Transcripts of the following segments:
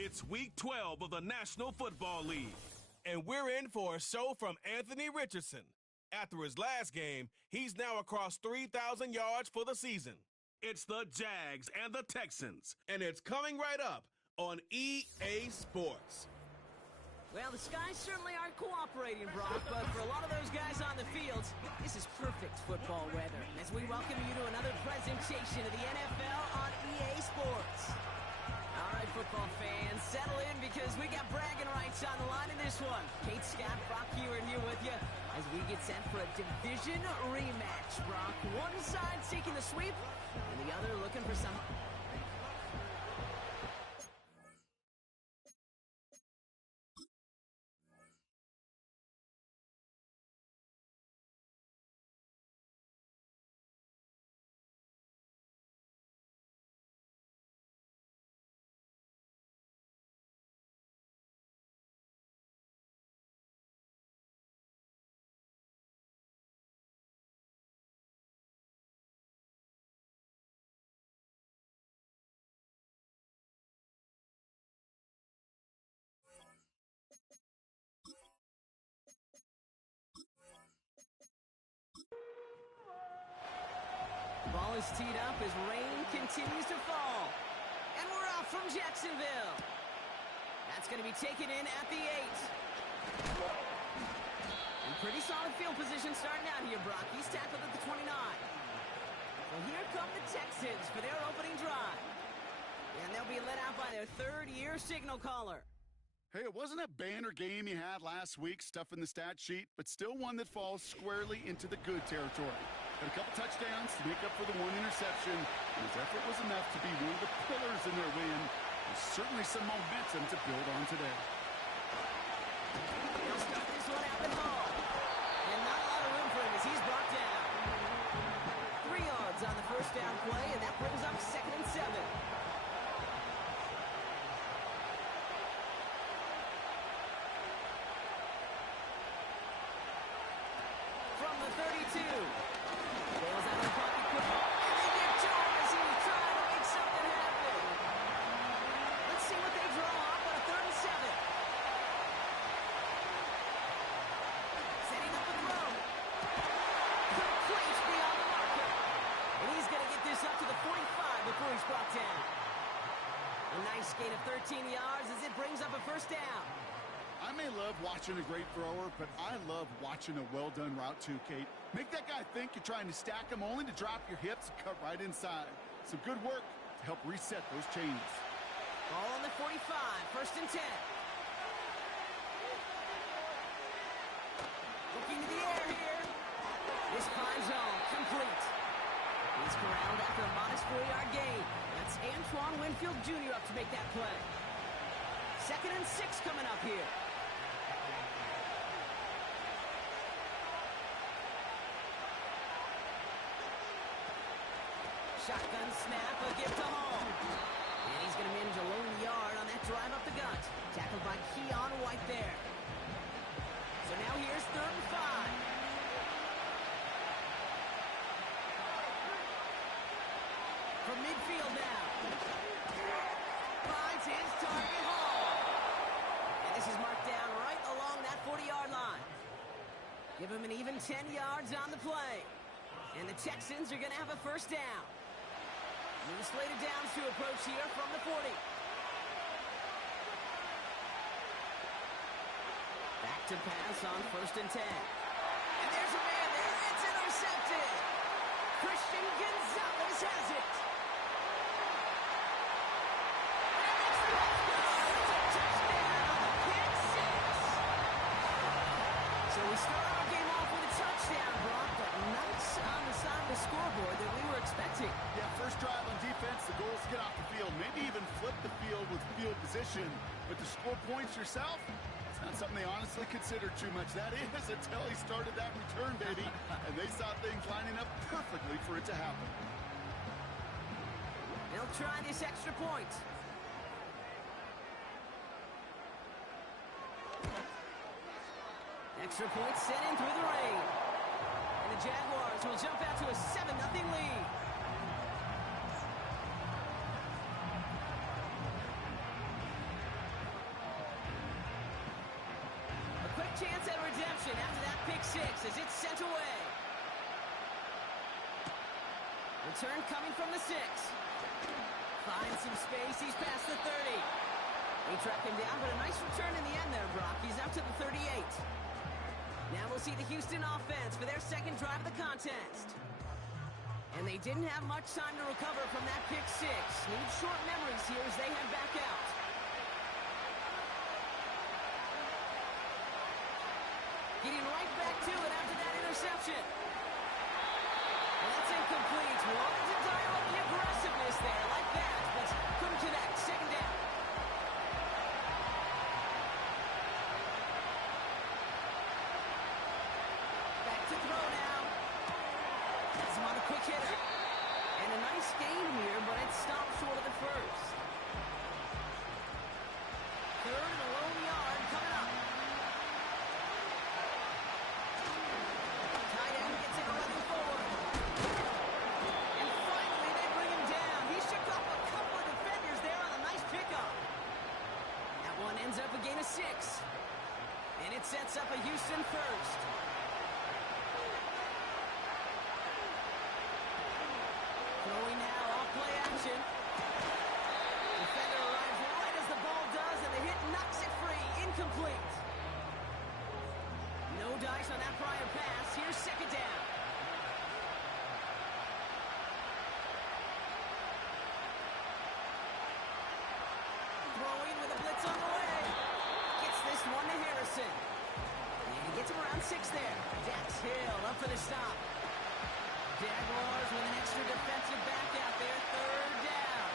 It's Week 12 of the National Football League, and we're in for a show from Anthony Richardson. After his last game, he's now across 3,000 yards for the season. It's the Jags and the Texans, and it's coming right up on EA Sports. Well, the skies certainly aren't cooperating, Brock, but for a lot of those guys on the fields, this is perfect football weather as we welcome you to another presentation of the NFL on EA Sports. All right, football fans, settle in because we got bragging rights on the line in this one. Kate, Scott, Brock Hewitt here with you as we get set for a division rematch, Brock. One side seeking the sweep and the other looking for some... Ball is teed up as rain continues to fall. And we're off from Jacksonville. That's going to be taken in at the 8. And pretty solid field position starting out here, Brock. He's tackled at the 29. Well, here come the Texans for their opening drive. And they'll be led out by their third-year signal caller. Hey, it wasn't a banner game you had last week, stuff in the stat sheet, but still one that falls squarely into the good territory. Had a couple touchdowns to make up for the one interception, and his effort was enough to be one of the pillars in their win. There's certainly some momentum to build on today. He'll start this one out at Hall. And not a lot of room for him as he's brought down. 3 yards on the first down play, and that brings up 2nd and 7. From the 32. Bails out of the pocket quick. And they get to him as he's trying to make something happen. Let's see what they draw up on a 3rd and 7. Setting up the throw. Complete beyond the marker. And he's going to get this up to the 45 before he's brought down. A nice gain of 13 yards as it brings up a first down. I may love watching a great thrower, but I love watching a well-done route too, Kate. Make that guy think you're trying to stack him only to drop your hips and cut right inside. Some good work to help reset those chains. Ball on the 45, 1st and 10. Looking to the air here. This prime zone complete. He's corralled after a modest 4-yard gain. That's Antoine Winfield Jr. up to make that play. 2nd and 6 coming up here. Shotgun snap, a gift to Hall. And he's going to manage a lone yard on that drive up the gut. Tackled by Keon White there. So now here's 3rd and 5. From midfield now. Finds his target, Hall. And this is marked down right along that 40-yard line. Give him an even 10 yards on the play. And the Texans are going to have a first down. New slated downs to approach here from the 40. Back to pass on 1st and 10. And there's a man there. It's intercepted. Christian Gonzalez has it. It's a touchdown. Pick 6. So we start our game off with a touchdown, Brock, but not on the side of the scoreboard that we were expecting. Yeah, first drive on defense, the goal is to get off the field, maybe even flip the field with field position. But to score points yourself, it's not something they honestly consider too much. That is until he started that return, baby, and they saw things lining up perfectly for it to happen. They'll try this extra point. Extra point sent in through the rain. And the Jaguars will jump out to a 7-0 lead. chance at redemption after that pick six as it's sent away. Return coming from the 6. Finds some space. He's past the 30. They track him down, but a nice return in the end there, Brock. He's out to the 38. Now we'll see the Houston offense for their second drive of the contest. And they didn't have much time to recover from that pick six. Need short memories here as they head back out. Getting right back to it after that interception. And that's incomplete. Wanted to dial up the aggressiveness there like that, but couldn't connect. Second down. Back to throw now. Has him on a quick hitter. And a nice gain here, but it stopped short of the first. Third and a lone yard coming up. Tight end gets it running forward. And finally they bring him down. He shook off a couple of defenders there on a nice pickup. That one ends up a gain of 6. And it sets up a Houston first. Throwing now, off play action. Defender arrives right as the ball does, and the hit knocks it free. Incomplete. No dice on that prior pass. Here's second down. Throwing with a blitz on the way. Gets this one to Harrison. And he gets him around 6 there. Dax Hill up for the stop. Jaguars with an extra defensive back out there. Third down.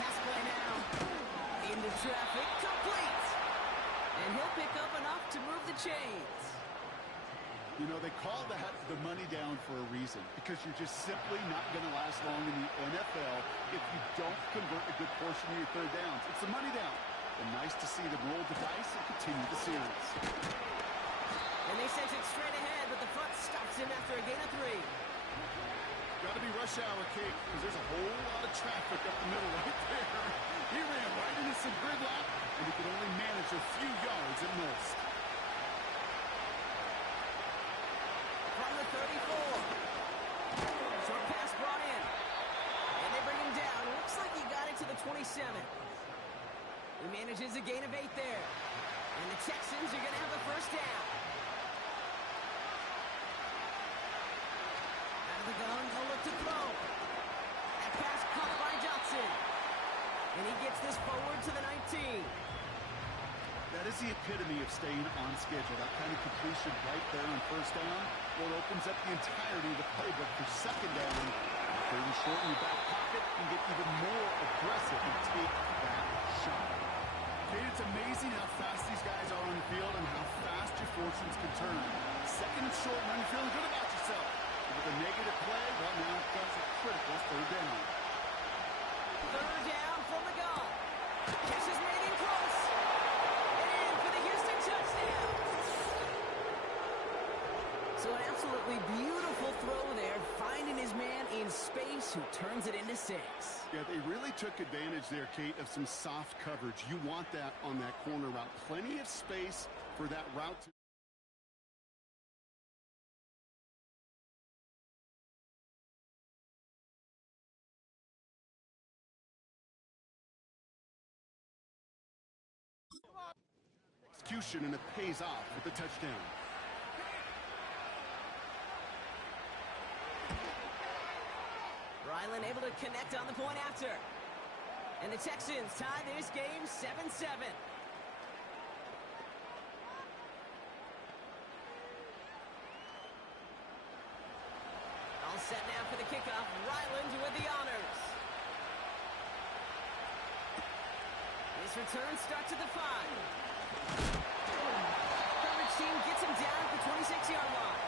Pass play now. Into traffic. Complete. And he'll pick up enough to move the chains. You know, they call that the money down for a reason, because you're just simply not going to last long in the NFL if you don't convert a good portion of your third downs. It's the money down. And nice to see them roll the dice and continue the series. And they sent it straight ahead, but the front stops him after a gain of 3. Got to be rush hour, Kate, because there's a whole lot of traffic up the middle right there. He ran right into some gridlock, and he could only manage a few yards at most. From the 34. Short pass brought in. And they bring him down. Looks like he got it to the 27. He manages a gain of 8 there. And the Texans are going to have a first down. Out of the gun, they'll look to throw. That pass caught by Johnson. And he gets this forward to the 19. That is the epitome of staying on schedule. That kind of completion right there on first down, well, it opens up the entirety of the playbook for second down. Third and short in your back pocket, and get even more aggressive and take that shot. Okay, it's amazing how fast these guys are on the field and how fast your fortunes can turn. Second and short when you're feeling good about yourself. With a negative play, well, now it comes a critical third down. Third down from the gun. Catch is made in close. And for the Houston touchdown. So an absolutely beautiful throw there, finding his man in space who turns it into 6. Yeah, they really took advantage there, Kate, of some soft coverage. You want that on that corner route. Plenty of space for that route to... execution, and it pays off with the touchdown. Ryland able to connect on the point after. And the Texans tie this game 7-7. All set now for the kickoff. Ryland with the honors. This return starts at the 5. Coverage team gets him down at the 26-yard line.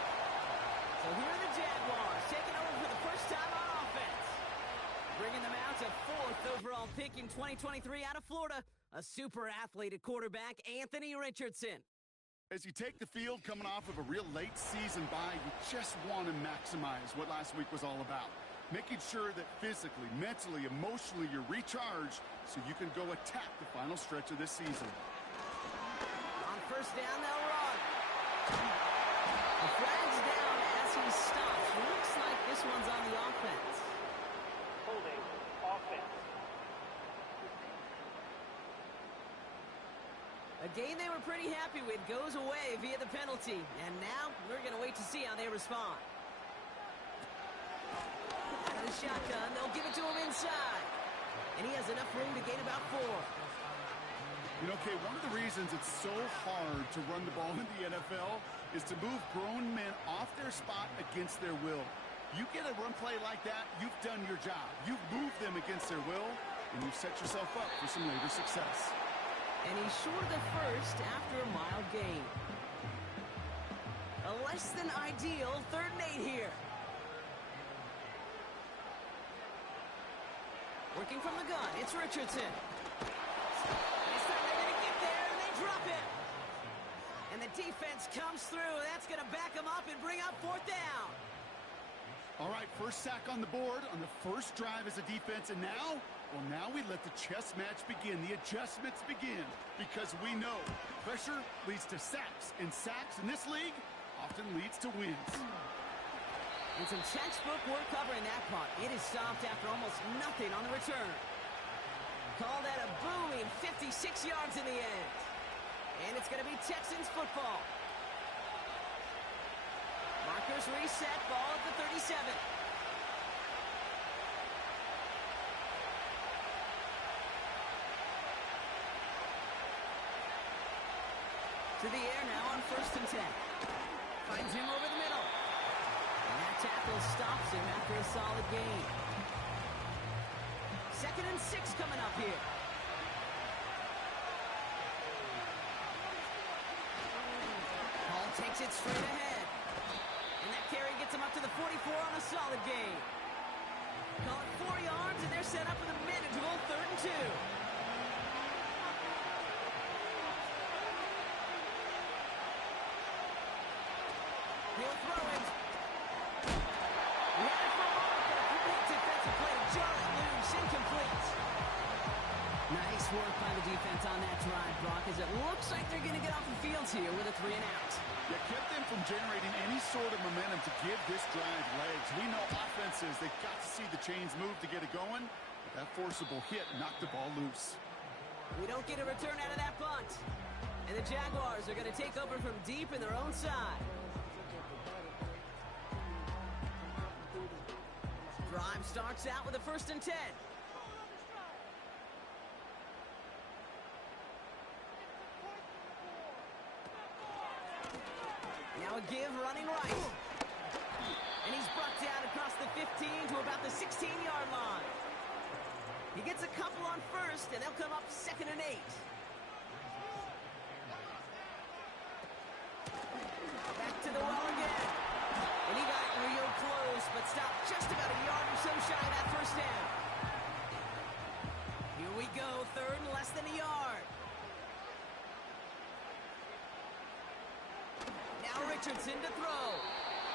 So here are the Jaguars taking over for the first time on offense. Bringing them out to 4th overall pick in 2023 out of Florida, a super athlete at quarterback, Anthony Richardson. As you take the field coming off of a real late season bye, you just want to maximize what last week was all about. Making sure that physically, mentally, emotionally, you're recharged so you can go attack the final stretch of this season. first down, they'll run. The flag's down as he stops. Looks like this one's on the offense. Holding offense. A game they were pretty happy with goes away via the penalty. And now we're going to wait to see how they respond. Out of the shotgun, they'll give it to him inside. And he has enough room to gain about 4. You know, Kay, one of the reasons it's so hard to run the ball in the NFL is to move grown men off their spot against their will. You get a run play like that, you've done your job. You've moved them against their will, and you've set yourself up for some later success. And he's short of the first after a mild gain. A less than ideal 3rd and 8 here. Working from the gun, it's Richardson. This time they're going to get there, and they drop it. And the defense comes through. That's going to back them up and bring up 4th down. All right, first sack on the board on the first drive as a defense, and now, well, now we let the chess match begin. The adjustments begin, because we know pressure leads to sacks, and sacks in this league often leads to wins. And some textbook work covering that punt. It is stopped after almost nothing on the return. Call that a booming 56 yards in the end. And it's going to be Texans football. Markers reset, ball at the 37. To the air now on 1st and 10. Finds him over the middle. And that tackle stops him after a solid gain. 2nd and 6 coming up here. Paul takes it straight ahead. And that carry gets him up to the 44 on a solid gain. Call it 4 yards, and they're set up with a manageable 3rd and 2. He'll throw it. He had it for a moment, but a great defensive play to jar it loose, incomplete. Nice work by the defense on that drive, Brock, as it looks like they're going to get off the field here with a 3 and out. You kept them from generating any sort of momentum to give this drive legs. We know offenses, they've got to see the chains move to get it going. But that forcible hit knocked the ball loose. We don't get a return out of that punt. And the Jaguars are going to take over from deep in their own side. Drive starts out with a 1st and 10. Now a give running right. And he's brought down across the 15 to about the 16-yard line. He gets a couple on 1st, and they'll come up 2nd and 8. Back to the well again. And he got it real close, but stopped just about a yard or so shy of that 1st down. Here we go, 3rd and less than a yard. Now Richardson to throw.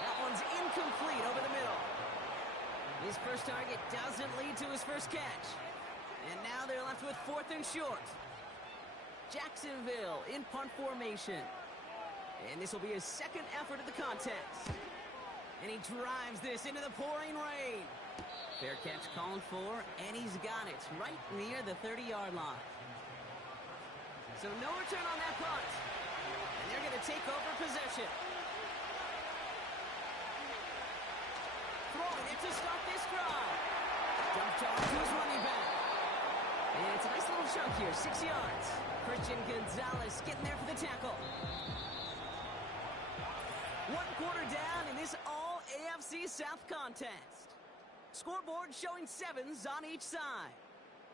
That one's incomplete over the middle. His first target doesn't lead to his first catch. And now they're left with 4th and short. Jacksonville in punt formation. And this will be his 2nd effort of the contest. And he drives this into the pouring rain. Fair catch called for, and he's got it right near the 30-yard line. So no return on that punt. And they're going to take over possession. Throwing it to start this drive. Dumped off to his running back. And it's a nice little chunk here, 6 yards. Christian Gonzalez getting there for the tackle. 1 quarter down in this all-AFC South contest. Scoreboard showing 7s on each side.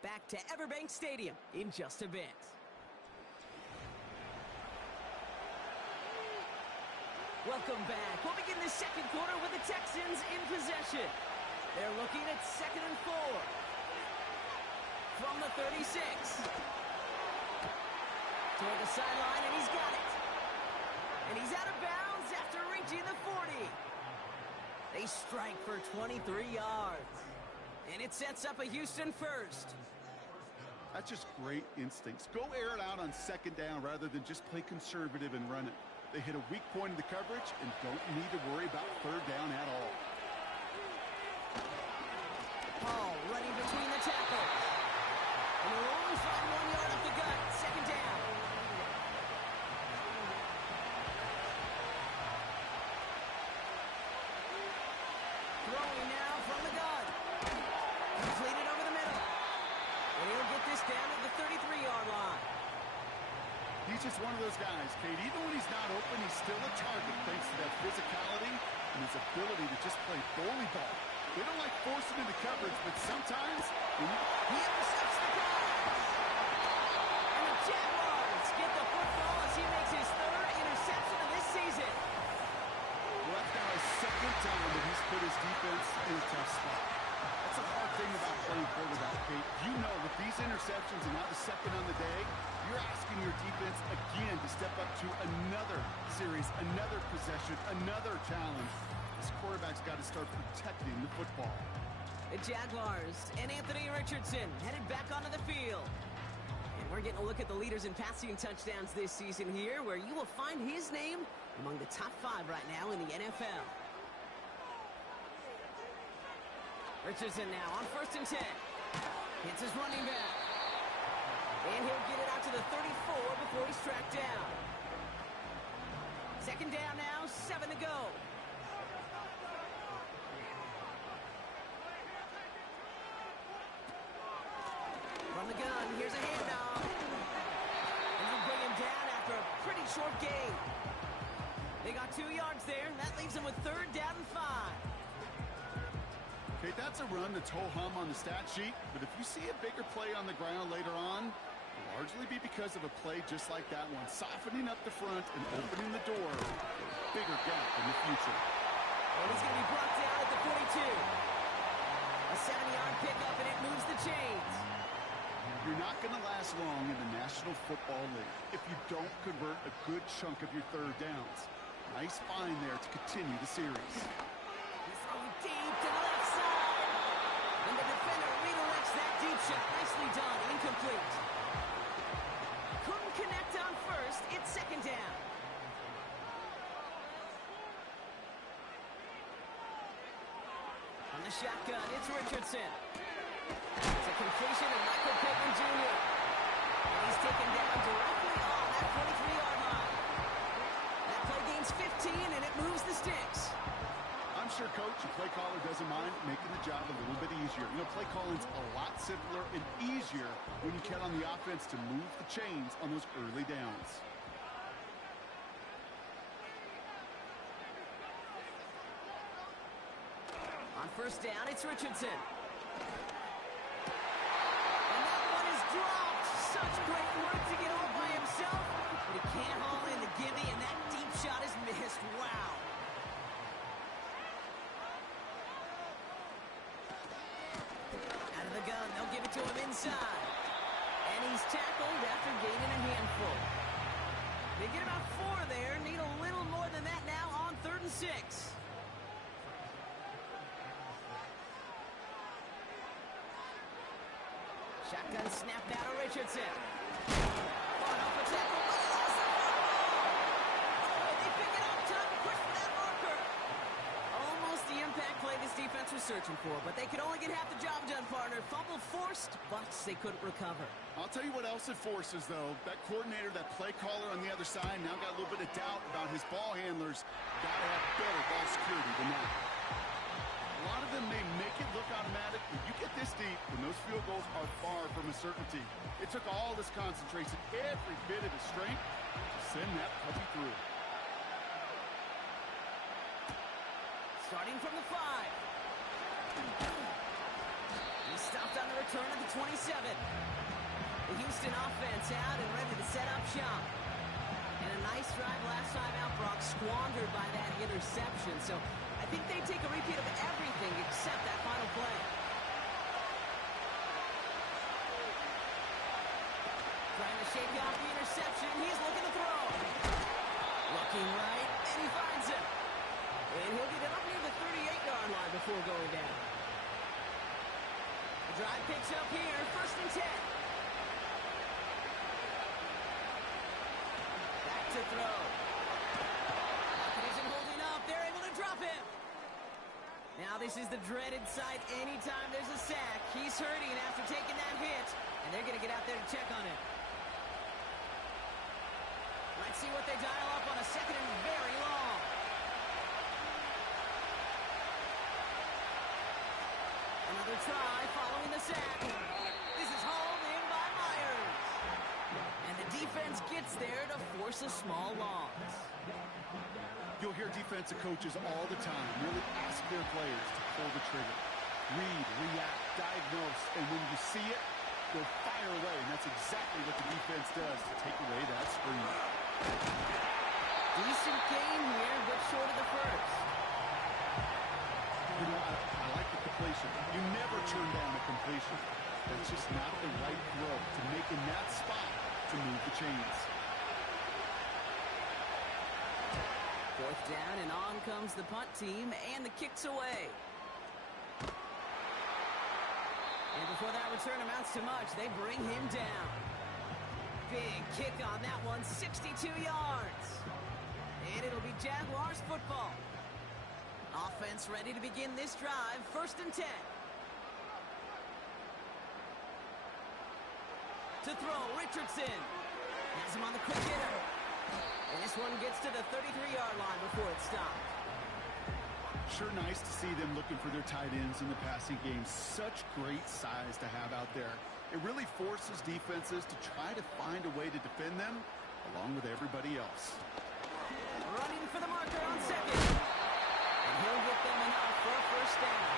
Back to Everbank Stadium in just a bit. Welcome back. We'll begin the 2nd quarter with the Texans in possession. They're looking at 2nd and 4. From the 36. Toward the sideline, and he's got it. And he's out of bounds after reaching the 40. They strike for 23 yards. And it sets up a Houston first. That's just great instincts. Go air it out on second down rather than just play conservative and run it. They hit a weak point in the coverage and don't need to worry about third down at all. Hall running between the tackles. And they'll only find 1 yard up the gut. Second down. Throwing now from the gun. Completed over the middle. And he'll get this down at the 33-yard line. He's just one of those guys, Kate. Even when he's not open, he's still a target thanks to that physicality and his ability to just play bully ball. They don't like forcing into coverage, but sometimes he intercepts the pass. And the Jaguars get the football as he makes his third interception of this season. Well, that's now his second time that he's put his defense in a tough spot. That's a hard thing about playing quarterback, Kate. You know, with these interceptions and now the second on the day, you're asking your defense again to step up to another series, another possession, another challenge. This quarterback's got to start protecting the football. The Jaguars and Anthony Richardson headed back onto the field. And we're getting a look at the leaders in passing touchdowns this season here, where you will find his name among the top 5 right now in the NFL. Richardson now on 1st and 10. Hits his running back. And he'll get it out to the 34 before he's tracked down. Second down now, 7 to go. From the gun, here's a handoff. And they'll bring him down after a pretty short gain. They got 2 yards there, and that leaves them with 3rd down and 5. Okay, that's a run that's ho-hum on the stat sheet, but if you see a bigger play on the ground later on, it'll largely be because of a play just like that one, softening up the front and opening the door for a bigger gap in the future. And he's going to be brought down at the 42. A 7-yard pickup, and it moves the chains. You're not going to last long in the National Football League if you don't convert a good chunk of your third downs. Nice find there to continue the series. He's throwing deep to the left side. And the defender redirects that deep shot. Nicely done. Incomplete. Couldn't connect on first. It's second down. On the shotgun, it's Richardson. It's a completion of Michael Pittman Jr. And he's taken down directly on that 43-yard line. That play gains 15, and it moves the sticks. I'm sure coach and play caller doesn't mind making the job a little bit easier. You know, play calling's a lot simpler and easier when you count on the offense to move the chains on those early downs. On first down, it's Richardson. And that one is dropped. Such great work to get all by himself. But he can't haul in the gimme, and that deep shot is missed. Wow. Out of the gun, they'll give it to him inside. And he's tackled after gaining a handful. They get about 4 there. Need a little more than that now on 3rd and 6. Shotgun snapped out of Richardson. Far off a tackle. They pick it up. Time to push for that marker. Almost the impact play this defense was searching for, but they could only get half the job done, partner. Fumble forced, but they couldn't recover. I'll tell you what else it forces, though. That coordinator, that play caller on the other side, now got a little bit of doubt about his ball handlers. Got to have better ball security than that. A lot of them may make it look automatic, but you get this deep, and those field goals are far from a certainty. It took all this concentration, every bit of his strength, to send that puppy through. Starting from the 5. He stopped on the return at the 27. The Houston offense out and ready to set up shop. And a nice drive last time out, Brock, squandered by that interception. So I think they take a repeat of everything except that final play. Trying to shake off the interception. He's looking to throw. Looking right, and he finds him. And he'll get it up near the 38-yard line before going down. The drive picks up here, 1st and 10. to throw. It isn't holding up. They're able to drop him. Now this is the dreaded sight anytime there's a sack. He's hurting after taking that hit, and they're going to get out there to check on him. Let's see what they dial up on a second and very long. Another try following the sack. This is hauled in by Myers. And the defense gets there to force a small loss. You'll hear defensive coaches all the time really ask their players to pull the trigger. Read, react, diagnose, and when you see it, they'll fire away. And that's exactly what the defense does to take away that screen. Decent game here, but short of the first. You know, I like the completion. You never turn down the completion. That's just not the right throw to make in that spot to move the chains. Fourth down, and on comes the punt team, and the kick's away. And before that return amounts to much, they bring him down. Big kick on that one, 62 yards. And it'll be Jaguars football. Offense ready to begin this drive, 1st and 10. To throw, Richardson. Has him on the quick hitter. And this one gets to the 33-yard line before it's stopped. Sure nice to see them looking for their tight ends in the passing game. Such great size to have out there. It really forces defenses to try to find a way to defend them along with everybody else. Running for the marker on second. And he'll get them enough for a 1st down.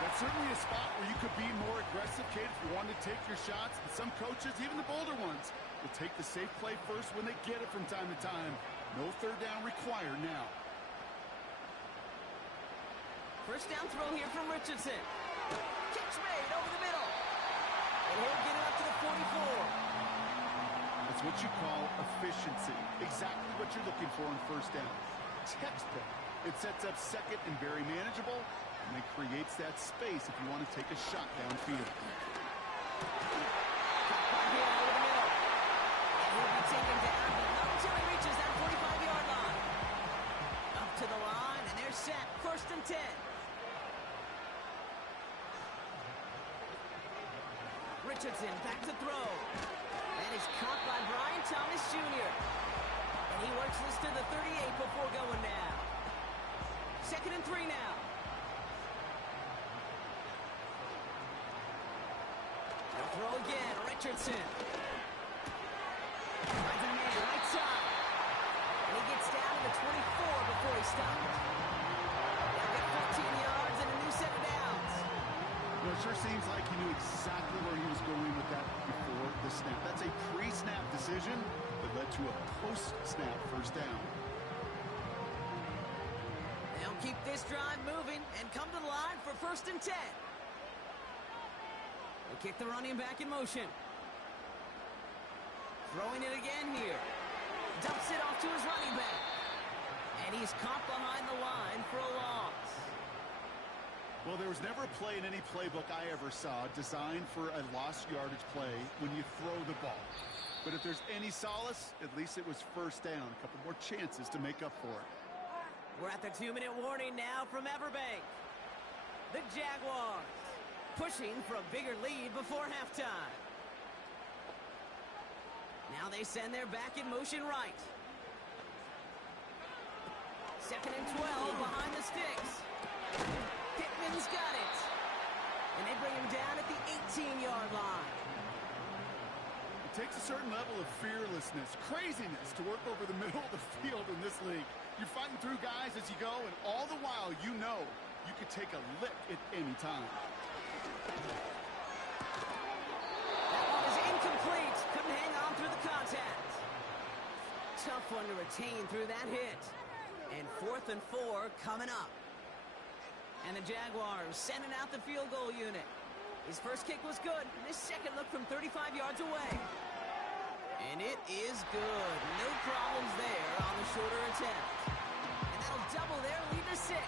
That's certainly a spot where you could be more aggressive, kid, if you want to take your shots. And some coaches, even the bolder ones, will take the safe play first when they get it from time to time. No 3rd down required now. 1st down throw here from Richardson. Catch made over the middle. And he'll get it up to the 44. That's what you call efficiency. Exactly what you're looking for on 1st down. Textbook. It sets up second and very manageable, and it creates that space if you want to take a shot downfield. Right here over the middle. And he'll be taken down, but not until he reaches that 45-yard line. Up to the line, and they're set. 1st and 10. Richardson back to throw. And he's caught by Brian Thomas Jr. And he works this to the 38 before going down. 2nd and 3 now. They'll throw again, Richardson. Finds a man right side. And he gets down to the 24 before he stops. They'll get 15 yards and a new set of downs. Well, it sure seems like he knew exactly where he was going with that before the snap. That's a pre-snap decision that led to a post-snap 1st down. They'll keep this drive moving and come to the line for 1st and 10. They kick the running back in motion. Throwing it again here. Dumps it off to his running back. And he's caught behind the line for a loss. Well, there was never a play in any playbook I ever saw designed for a lost yardage play when you throw the ball. But if there's any solace, at least it was 1st down. A couple more chances to make up for it. We're at the 2-minute warning now from Everbank. The Jaguars pushing for a bigger lead before halftime. Now they send their back in motion right. 2nd and 12 behind the sticks. Pittman's got it. And they bring him down at the 18-yard line. It takes a certain level of fearlessness, craziness to work over the middle of the field in this league. You're fighting through guys as you go, and all the while you know you could take a lick at any time. That one is incomplete. Couldn't hang on through the contact. Tough one to retain through that hit. And 4th and 4 coming up. And the Jaguars sending out the field goal unit. His first kick was good. And his second look from 35 yards away. And it is good. No problems there on the shorter attempt. And that'll double their lead to 6.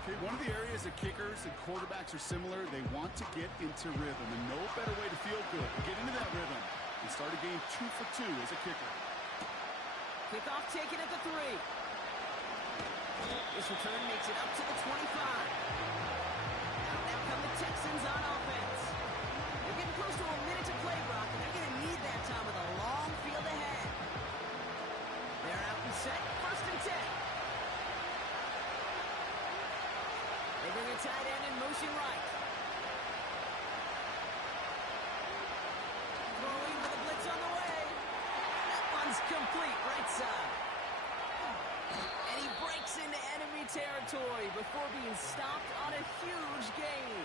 Okay, one of the areas that kickers and quarterbacks are similar, they want to get into rhythm. And no better way to feel good, to get into that rhythm, and start a game 2 for 2 as a kicker. Kickoff taken at the 3. This return makes it up to the 25. Now come the Texans on offense. They're getting close to a minute to play, Brock, and they're going to need that time with a long field ahead. They're out and set, 1st and 10. They bring a tight end in motion right. Throwing with a blitz on the way. That one's complete, right side. And he breaks into enemy territory before being stopped on a huge gain.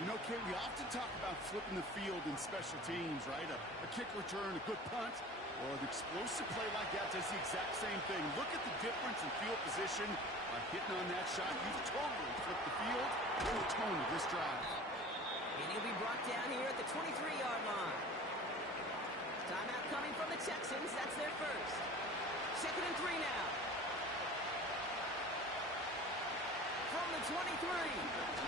You know, Kate, we often talk about flipping the field in special teams, right? A kick return, a good punt. Well, an explosive play like that does the exact same thing. Look at the difference in field position. By hitting on that shot, you've totally flipped the field and the tone of this drive. And he'll be brought down here at the 23-yard line. Timeout coming from the Texans. That's their first. 2nd and 3 now. From the 23.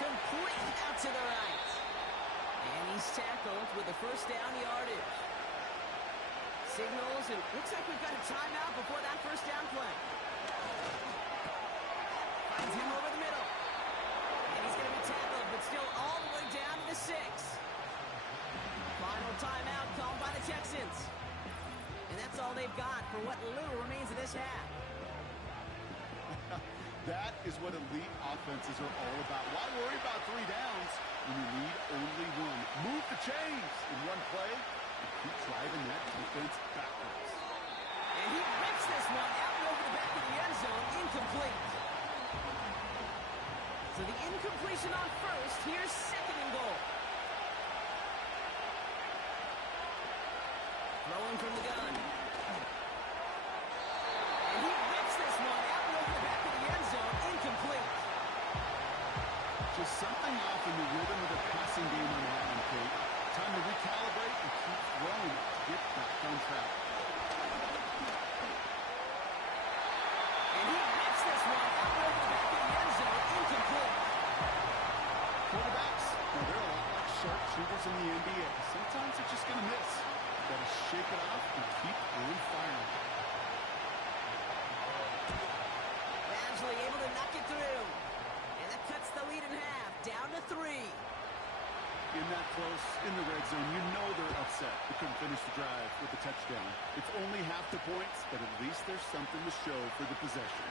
Complete out to the right. And he's tackled with the first down yardage. Signals, and looks like we've got a timeout before that first down play. Finds him over the middle. And he's going to be tackled, but still all the way down to the 6. Final timeout called by the Texans. And that's all they've got for what little remains of this half. That is what elite offenses are all about. Why worry about 3 downs when you need only one? Move the chains in one play and keep driving that defense backwards. And he rips this one out and over the back of the end zone. Incomplete. So the incompletion on first. Here's 2nd and goal. Throwing from the gun. And he rips this one out and over the back of the end zone. Incomplete. Just something off in the rhythm of the passing game on that one, Kate. Time to recalibrate and keep throwing it to get back on track. And he rips this one out and over the back of the end zone. Incomplete. Quarterbacks, well, they're a lot like sharpshooters in the NBA. Sometimes they're just going to miss. You got to shake it off and keep on firing. Badgley able to knock it through. And that cuts the lead in half. Down to 3. In that close, in the red zone, you know they're upset. They couldn't finish the drive with the touchdown. It's only half the points, but at least there's something to show for the possession.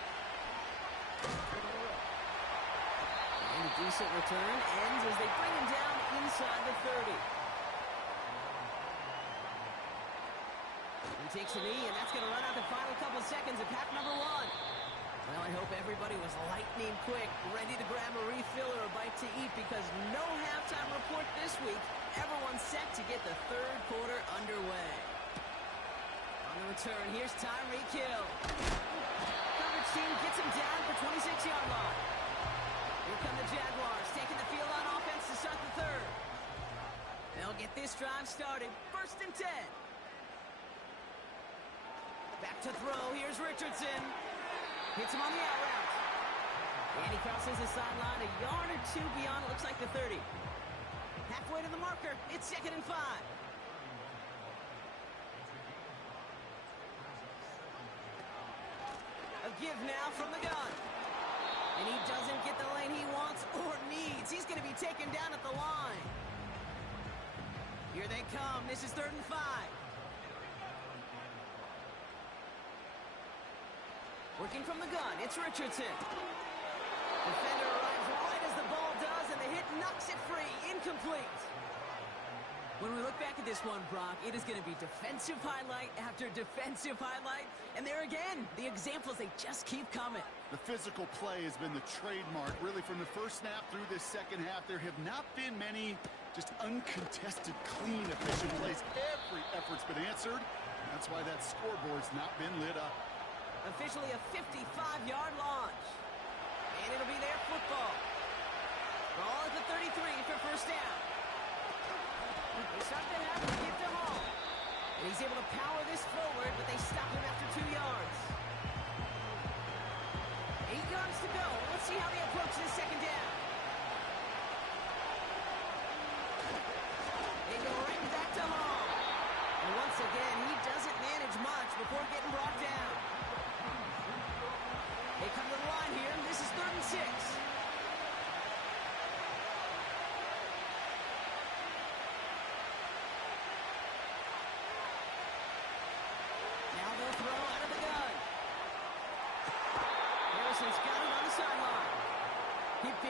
And a decent return ends as they bring him down inside the 30. He takes a knee, and that's going to run out the final couple seconds of half number 1. Well, I hope everybody was lightning quick, ready to grab a refill or a bite to eat, because no halftime report this week. Everyone's set to get the 3rd quarter underway. On the return, here's Tyreek Hill. Coverage team gets him down at the 26-yard line. Here come the Jaguars, taking the field on offense to start the 3rd. They'll get this drive started. 1st and 10. Back to throw. Here's Richardson. Hits him on the out route. And he crosses the sideline a yard or 2 beyond, it looks like the 30. Halfway to the marker. It's 2nd and 5. A give now from the gun. And he doesn't get the lane he wants or needs. He's going to be taken down at the line. Here they come. This is 3rd and 5. Working from the gun, it's Richardson. Defender arrives right as the ball does, and the hit knocks it free. Incomplete. When we look back at this one, Brock, it is going to be defensive highlight after defensive highlight. And there again, the examples, they just keep coming. The physical play has been the trademark, really, from the first snap through this second half. There have not been many just uncontested, clean, efficient plays. Every effort's been answered. That's why that scoreboard's not been lit up. Officially a 55-yard launch. And it'll be their football. Ball at the 33 for first down. They start to have to give to Hall. And he's able to power this forward, but they stop him after 2 yards. 8 yards to go. Let's see how they approach this second down. They go right back to Hall. And once again, he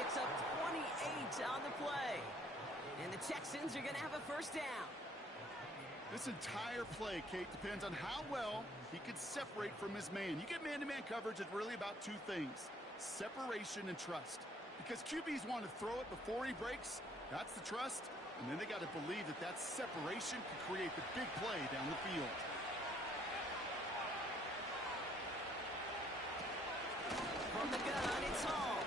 racks up 28 on the play. And the Texans are going to have a first down. This entire play, Kate, depends on how well he can separate from his man. You get man-to-man coverage, it's really about two things: separation and trust. Because QBs want to throw it before he breaks, that's the trust, and then they got to believe that that separation can create the big play down the field. From the gun, it's Hall.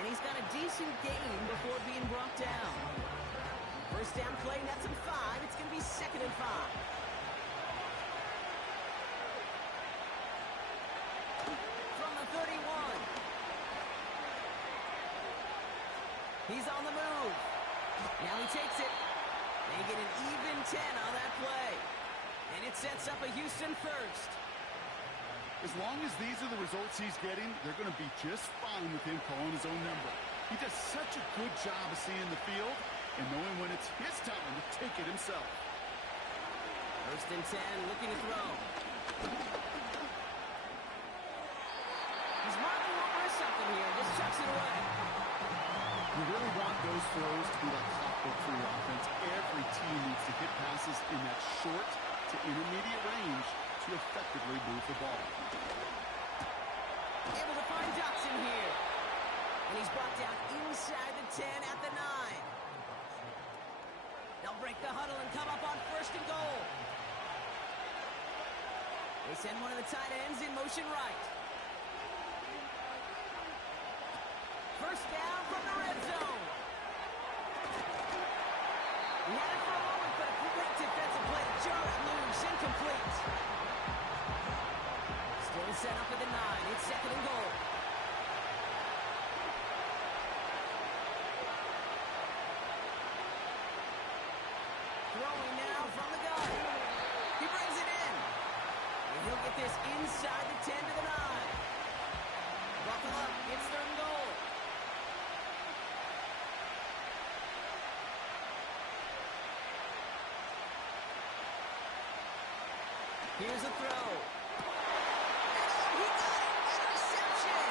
And he's got a decent gain before being brought down. First down play, nets him 5. It's going to be 2nd and 5. From the 31. He's on the move. Now he takes it. They get an even 10 on that play. And it sets up a Houston first. As long as these are the results he's getting, they're going to be just fine with him calling his own number. He does such a good job of seeing the field and knowing when it's his time to take it himself. First and 10, looking to throw. He's marking over something here, just chucks it away. You really want those throws to be like clockwork for your offense. Every team needs to hit passes in that short to intermediate range to effectively move the ball. Able to find Dotson here. And he's brought down inside the 10 at the 9. They'll break the huddle and come up on 1st and goal. They send one of the tight ends in motion right. First down from the red zone. He had it for a moment, but a great defensive play to jar it loose. Incomplete. Still set up at the 9. It's 2nd and goal. Throwing now from the gun. He brings it in. And he'll get this inside the 10 to the 9. Buckle up. It's 3rd and goal. Here's a throw. He got it. Interception.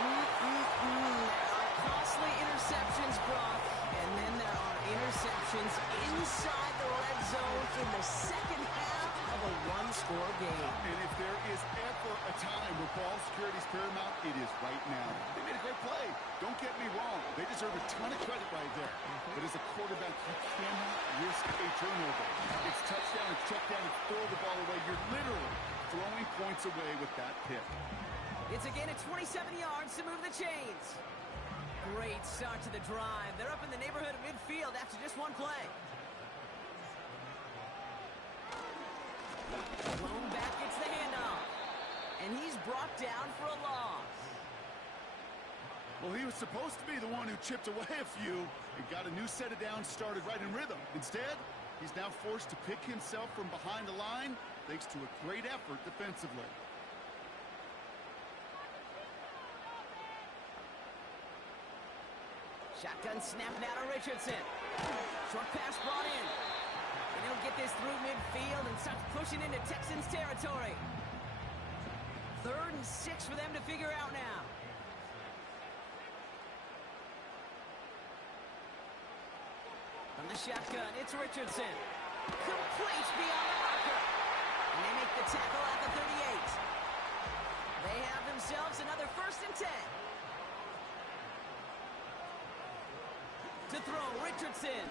There are costly interceptions, Brock. And then there are interceptions inside the red zone in the second half of a one-score game. And if there is ever a time where ball security is paramount, it is right now. They made a great play. Don't get me wrong. They deserve a ton of credit right there. But as a quarterback, you cannot risk a turnover. It's touchdown, it's check down, and throw the ball away. You're literally throwing points away with that pick. It's a gain of 27 yards to move the chains. Great start to the drive. They're up in the neighborhood of midfield after just one play. Blown back gets the handoff. And he's brought down for a loss. Well, he was supposed to be the one who chipped away a few and got a new set of downs started right in rhythm. Instead, he's now forced to pick himself from behind the line thanks to a great effort defensively. Shotgun snap now to Richardson. Short pass brought in. And he'll get this through midfield and starts pushing into Texans territory. 3rd and 6 for them to figure out now. From the shotgun, it's Richardson. Complete beyond the marker. And they make the tackle at the 38. They have themselves another 1st and 10. To throw, Richardson.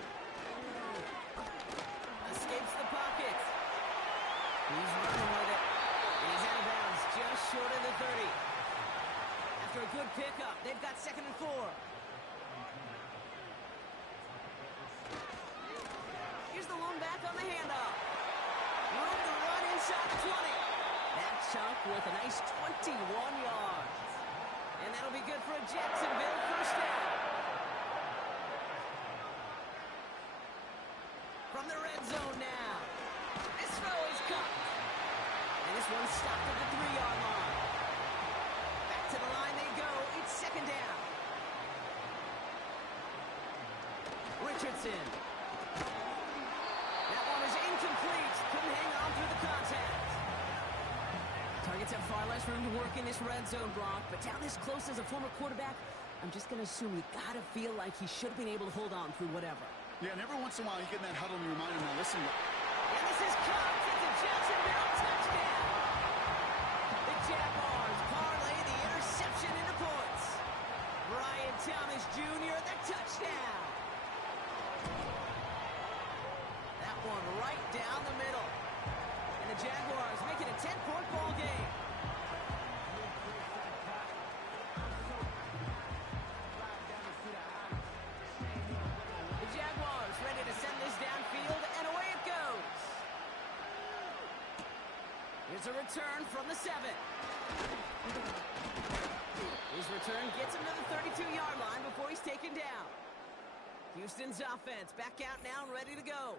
Escapes the pocket. He's running with it. And he's out of bounds, just short of the 30. After a good pickup, they've got 2nd and 4. Here's the lone back on the handoff. Room to run inside the 20. That chunk with a nice 21 yards. And that'll be good for a Jacksonville first down. From the red zone now. This throw is caught. And this one's stopped at the 3-yard line. Back to the line they go. It's 2nd down. Richardson. That one is incomplete. Couldn't hang on through the contact. Targets have far less room to work in this red zone, Brock. But down this close as a former quarterback, I'm just going to assume you got to feel like he should have been able to hold on through whatever. Yeah, and every once in a while you get in that huddle and you remind him, now listen. And this is caught. It's a Jacksonville touchdown. The Jaguars parlay the interception into points. Brian Thomas Jr., the touchdown. That one right down the middle. And the Jaguars make it a 10-point ball game. The Jaguars ready to send this downfield, and away it goes. Here's a return from the 7. His return gets him to the 32-yard line before he's taken down. Houston's offense back out now and ready to go.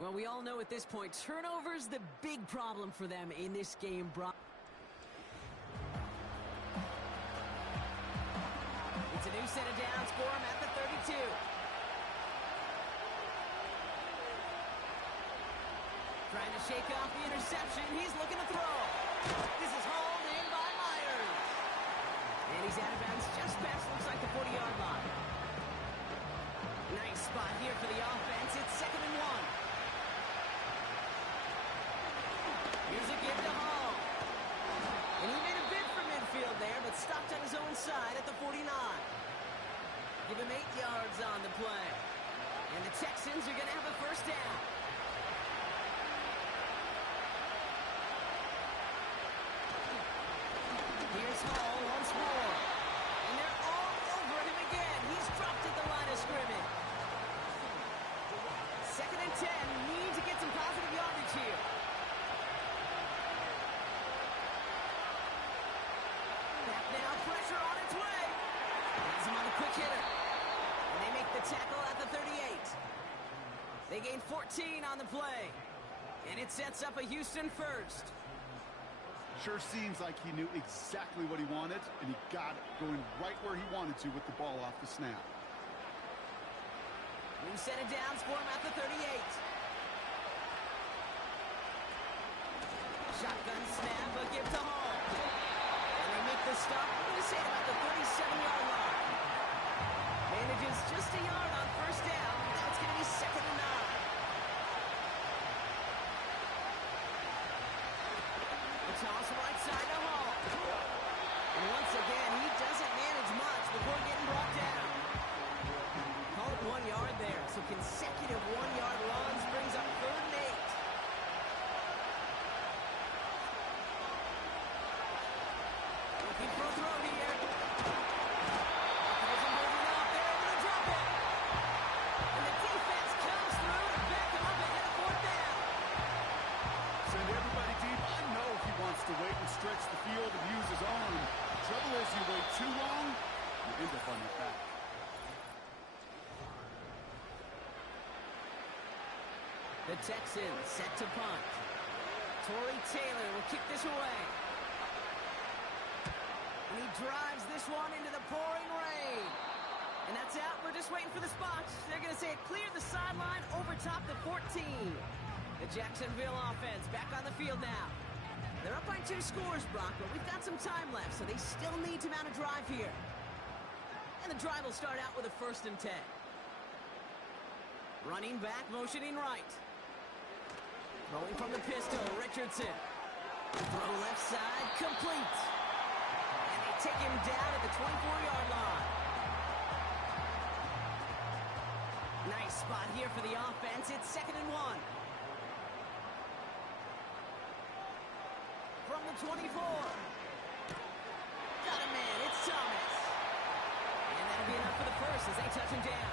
Well, we all know at this point, turnover's the big problem for them in this game, Brock. It's a new set of downs for him at the 32. Trying to shake off the interception. He's looking to throw. This is hauled in by Myers. And he's out of bounds just past, looks like, the 40-yard line. Nice spot here for the offense. It's 2nd and 1. Here's a give to Hall. And he made a bid for midfield there, but stopped on his own side at the 49. Give him 8 yards on the play. And the Texans are going to have a first down. Here's Hall once more. And they're all over him again. He's dropped at the line of scrimmage. 2nd and 10. Need to get some positive yardage here. Back now, pressure on its way. Has him on a quick hitter. And they make the tackle at the 38. They gain 14 on the play. And it sets up a Houston first. Sure seems like he knew exactly what he wanted, and he got it, going right where he wanted to with the ball off the snap. New set of downs for him at the 38. Shotgun snap, a give to Hall. And they make the stop, I'm going to say about the 37-yard line. Manages just a yard on first down. Now it's going to be 2nd and 9. Toss right side to Hall. And once again, he doesn't manage much before getting brought down. Call it 1 yard there. So consecutive 1-yard runs brings up 3rd and 8. Looking for a throw here. There's a moving up there. Able to drop it. And the defense comes through and back him up ahead of 4th down. Send everybody deep. I know he wants to wait and stretch the field and use his arm. Trouble is, you wait too long, you end up on your back. The Texans set to punt. Torrey Taylor will kick this away. And he drives this one into the pouring rain. And that's out. We're just waiting for the spots. They're going to say it cleared the sideline over top the 14. The Jacksonville offense back on the field now. They're up by 2 scores, Brock, but we've got some time left, so they still need to mount a drive here. And the drive will start out with a 1st and 10. Running back, motioning right. Throwing from the pistol, Richardson. Throw left side, complete. And they take him down at the 24-yard line. Nice spot here for the offense. It's 2nd and 1. From the 24. Got a man, it's Thomas. And that'll be enough for the first as they touch him down.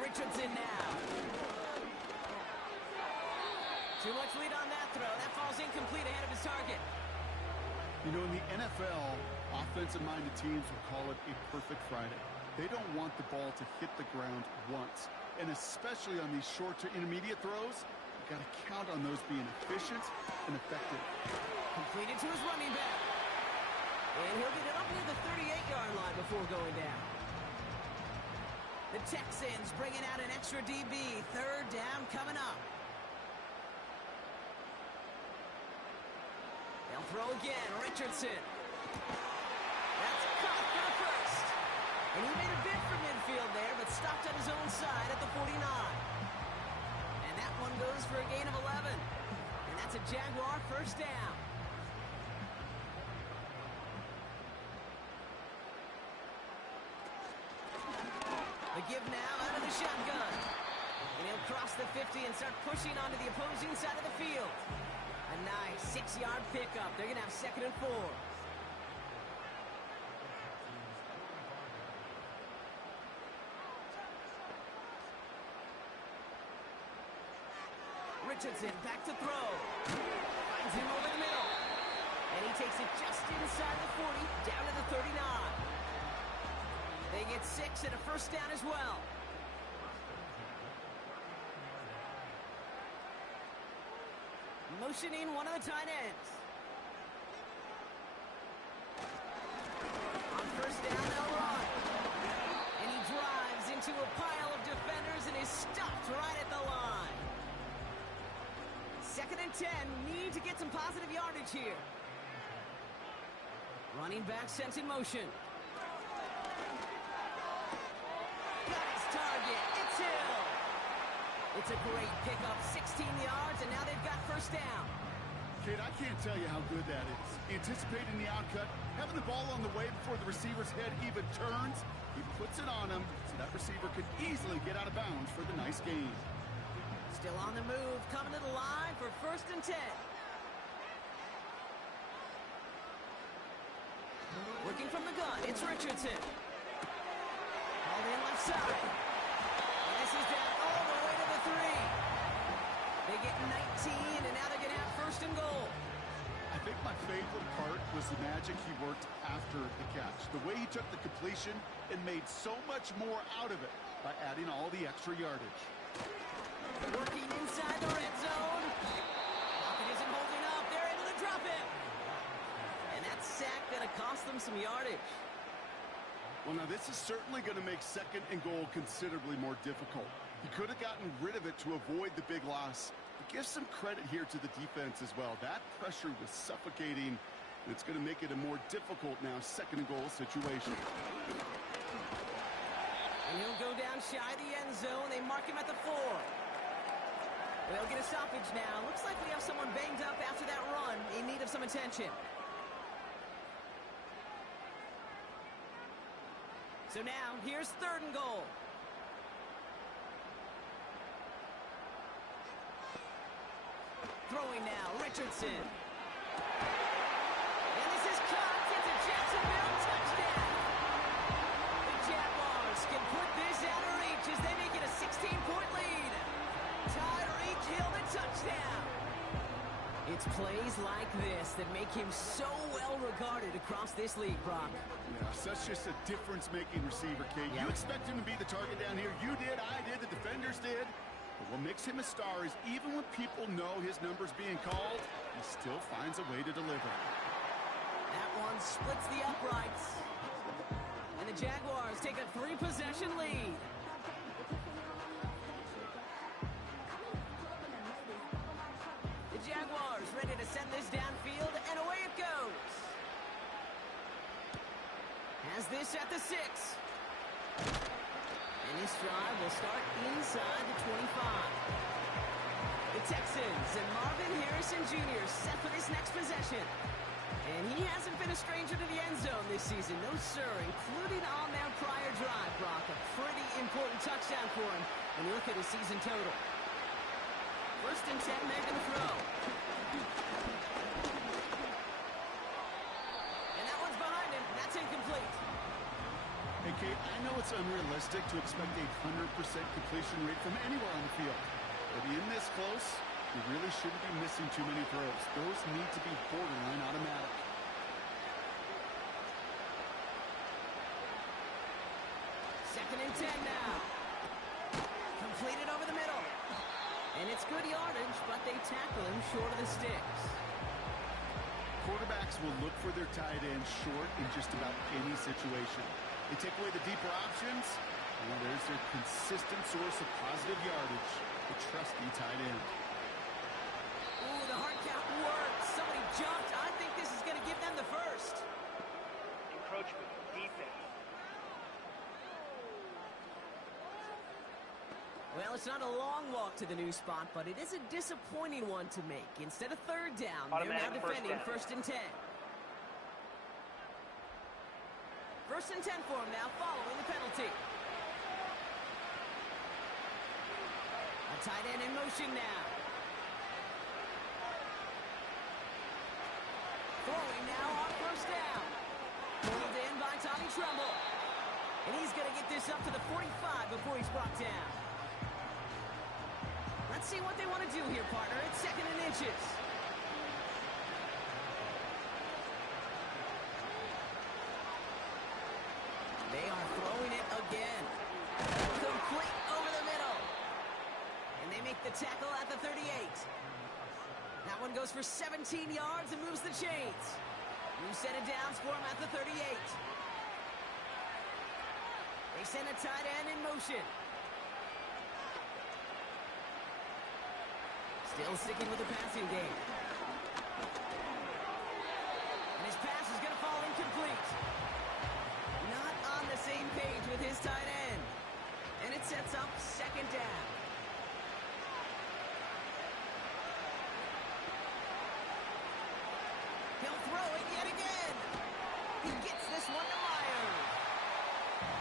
Richardson now. Too much lead on that throw. That falls incomplete ahead of his target. You know, in the NFL, offensive-minded teams will call it a perfect Friday. They don't want the ball to hit the ground once. And especially on these short to intermediate throws, you've got to count on those being efficient and effective. Completed to his running back. And he'll get it up near the 38-yard line before going down. The Texans bringing out an extra DB. 3rd down coming up. throw again. Richardson. That's caught for the first. And he made a bid for midfield there, but stopped on his own side at the 49. And that one goes for a gain of 11. And that's a Jaguar first down. The give now out of the shotgun. And he'll cross the 50 and start pushing onto the opposing side of the field. A nice 6-yard pickup. They're going to have 2nd and 4. Richardson back to throw. Finds him over the middle. And he takes it just inside the 40, down to the 39. They get 6 and a first down as well. Motioning one of the tight ends. On first down, they'll run. And he drives into a pile of defenders and is stopped right at the line. 2nd and 10. Need to get some positive yardage here. Running back sent in motion. Got his target. It's Hill. It's a great pickup, 16 yards, and now they've got first down. Kate, I can't tell you how good that is. Anticipating the outcut, having the ball on the way before the receiver's head even turns. He puts it on him, so that receiver could easily get out of bounds for the nice gain. Still on the move, coming to the line for 1st and 10. Working from the gun, it's Richardson. Called in left side. And this is down all the way to the 3. They get 19, and now they're going to have 1st and goal. I think my favorite part was the magic he worked after the catch. The way he took the completion and made so much more out of it by adding all the extra yardage. Working inside the red zone. Pocket isn't holding up. They're able to drop him. And that sack going to cost them some yardage. Well, now this is certainly going to make 2nd and goal considerably more difficult. He could have gotten rid of it to avoid the big loss. But give some credit here to the defense as well. That pressure was suffocating. And it's going to make it a more difficult now 2nd and goal situation. And he'll go down shy of the end zone. They mark him at the 4. They'll get a stoppage now. Looks like we have someone banged up after that run, in need of some attention. So now, here's 3rd and goal. Throwing now, Richardson. And this is caught. It's a Jacksonville touchdown. The Jaguars can put this out of reach as they make it a 16-point lead. Tyreek Hill, the touchdown. It's plays like this that make him so well regarded across this league, Brock. Yeah, such just a difference-making receiver, Kate. Yeah. You expect him to be the target down here. You did, I did, the defenders did. But what makes him a star is even when people know his number's being called, he still finds a way to deliver. That one splits the uprights. And the Jaguars take a 3-possession lead. The Jaguars ready to send this downfield, and away it goes. Has this at the 6. And this drive will start inside the 25. The Texans and Marvin Harrison Jr. set for this next possession. And he hasn't been a stranger to the end zone this season. No, sir, including on their prior drive, Brock. A pretty important touchdown for him when you look at his season total. 1st and 10, they're going to throw. And that one's behind him. That's incomplete. Hey, Kate, I know it's unrealistic to expect a 100% completion rate from anywhere on the field. But in this close, you really shouldn't be missing too many throws. Those need to be borderline automatic. Second and 10 now. Completed over the middle. And it's good yardage, but they tackle him short of the sticks. Quarterbacks will look for their tight end short in just about any situation. They take away the deeper options, and there's their consistent source of positive yardage, the trusty tight end. Ooh, the hard count works. Somebody jumped. I think this Well, it's not a long walk to the new spot, but it is a disappointing one to make. Instead of third down, they're now Automatic defending first first and 10. First and 10 for him now, following the penalty. A tight end in motion now. Throwing now on first down. Pulled in by Tommy Tremble. And he's going to get this up to the 45 before he's brought down. Let's see what they want to do here, partner. It's second and inches. They are throwing it again. Complete over the middle. And they make the tackle at the 38. That one goes for 17 yards and moves the chains. New set of downs for him at the 38. They send a tight end in motion. Still sticking with the passing game. And his pass is going to fall incomplete. Not on the same page with his tight end. And it sets up second down. He'll throw it yet again. He gets this one to Myers.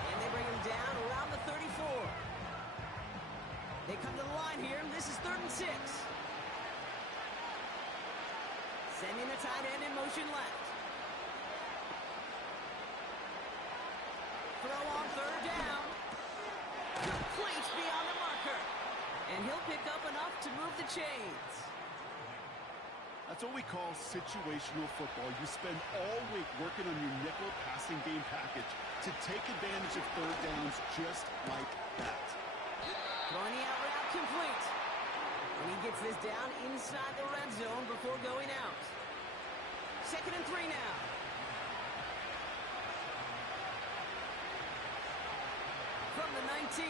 And they bring him down around the 34. They come to the line here. This is 3rd and 6. Sending the tight end in motion left. Throw on 3rd down. Complete beyond the marker. And he'll pick up enough to move the chains. That's what we call situational football. You spend all week working on your nickel passing game package to take advantage of 3rd downs just like that. Throwing the out route complete. And he gets this down inside the red zone before going out. 2nd and 3 now. From the 19.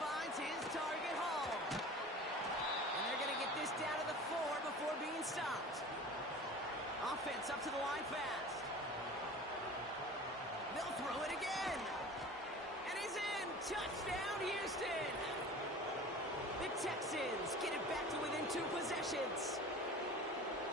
Finds his target Hall. And they're going to get this down to the 4 before being stopped. Offense up to the line fast. They'll throw it again. And he's in. Touchdown, Houston. The Texans get it back to within 2 possessions.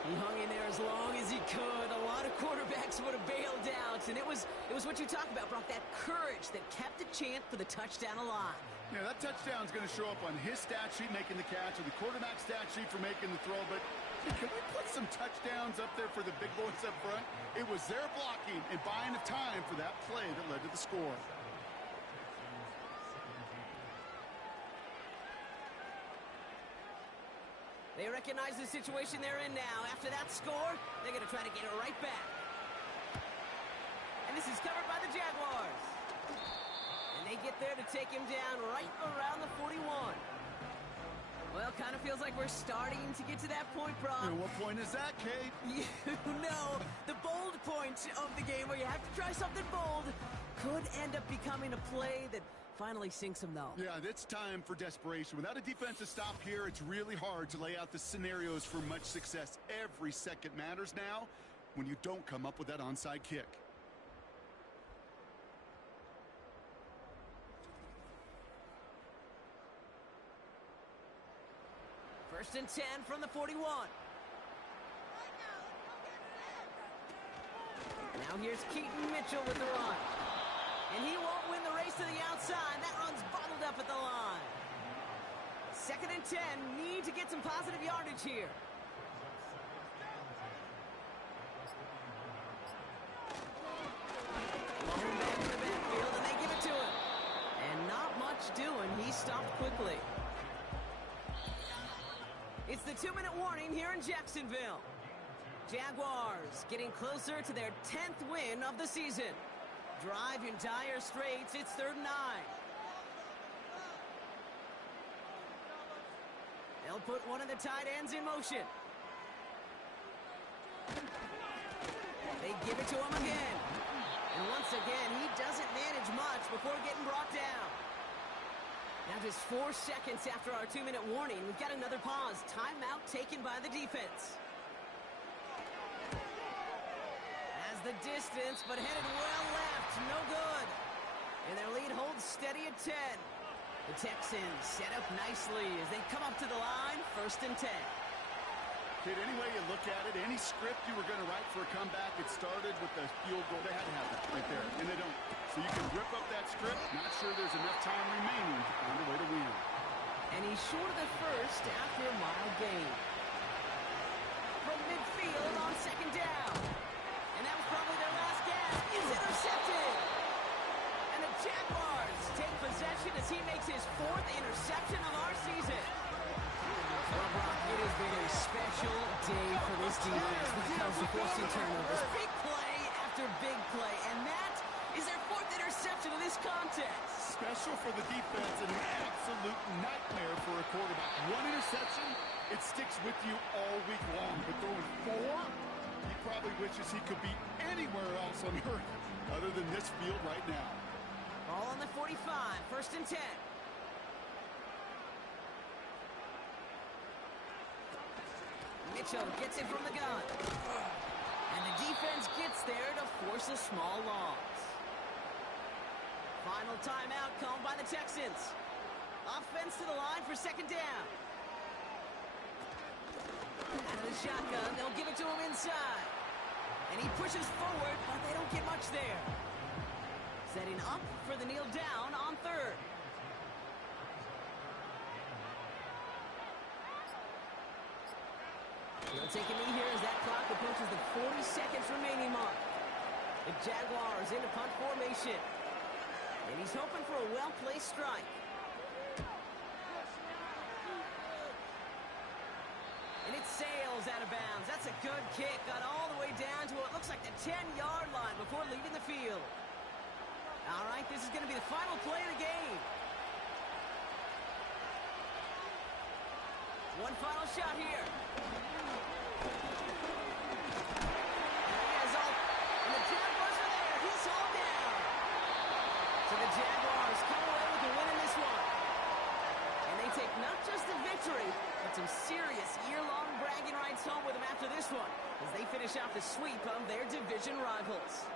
He hung in there as long as he could. A lot of quarterbacks would have bailed out. And it was what you talked about, Brock, that courage that kept the chant for the touchdown alive. Yeah, that touchdown's going to show up on his stat sheet making the catch or the quarterback stat sheet for making the throw. But can we put some touchdowns up there for the big boys up front? It was their blocking and buying of time for that play that led to the score. They recognize the situation they're in now. After that score, they're going to try to get it right back. And this is covered by the Jaguars. And they get there to take him down right around the 41. Well, kind of feels like we're starting to get to that point, Brock. And what point is that, Kate? You know, the bold point of the game where you have to try something bold could end up becoming a play that finally sinks him, though. Yeah, it's time for desperation. Without a defensive stop here, it's really hard to lay out the scenarios for much success. Every second matters now when you don't come up with that onside kick. First and 10 from the 41. Now here's Keaton Mitchell with the run. And he won't win the race to the outside. That run's bottled up at the line. 2nd and 10. Need to get some positive yardage here. Long back to the backfield, and they give it to him. And not much doing. He stopped quickly. It's the 2-minute warning here in Jacksonville. Jaguars getting closer to their 10th win of the season. Drive in dire straits. It's 3rd and 9. They'll put one of the tight ends in motion. They give it to him again. And once again, he doesn't manage much before getting brought down. Now just 4 seconds after our 2-minute warning, we've got another pause. Timeout taken by the defense. Has the distance, but headed well left. No good. And their lead holds steady at 10. The Texans set up nicely as they come up to the line, 1st and 10. Kid, any way you look at it, any script you were going to write for a comeback, it started with the field goal. They had to have it right there, and they don't. So you can rip up that script. Not sure there's enough time remaining to find a way to win. And he's short of the first after a mild gain. From midfield on 2nd down. And that was probably their last gasp. It's intercepted. And the Jaguars take possession as he makes his 4th interception of our season. Well, Brock, it has been a special day for this defense when it comes to forcing turnovers. Big play after big play, and that is their 4th interception of this contest. Special for the defense and an absolute nightmare for a quarterback. 1 interception, it sticks with you all week long. But throwing 4, he probably wishes he could be anywhere else on earth other than this field right now. Ball on the 45, 1st and 10. Mitchell gets it from the gun. And the defense gets there to force a small loss. Final timeout called by the Texans. Offense to the line for 2nd down. Out of the shotgun, they'll give it to him inside. And he pushes forward, but they don't get much there. Setting up for the kneel down on 3rd. He'll take a knee here as that clock approaches the 40 seconds remaining mark. The Jaguars into punt formation. And he's hoping for a well-placed strike. And it sails out of bounds. That's a good kick. Got all the way down to what looks like the 10-yard line before leaving the field. All right, this is going to be the final play of the game. One final shot here. And the Jaguars are there. He's all down. So the Jaguars come away with the win in this one. And they take not just the victory, but some serious year-long bragging rights home with them after this one, as they finish off the sweep of their division rivals.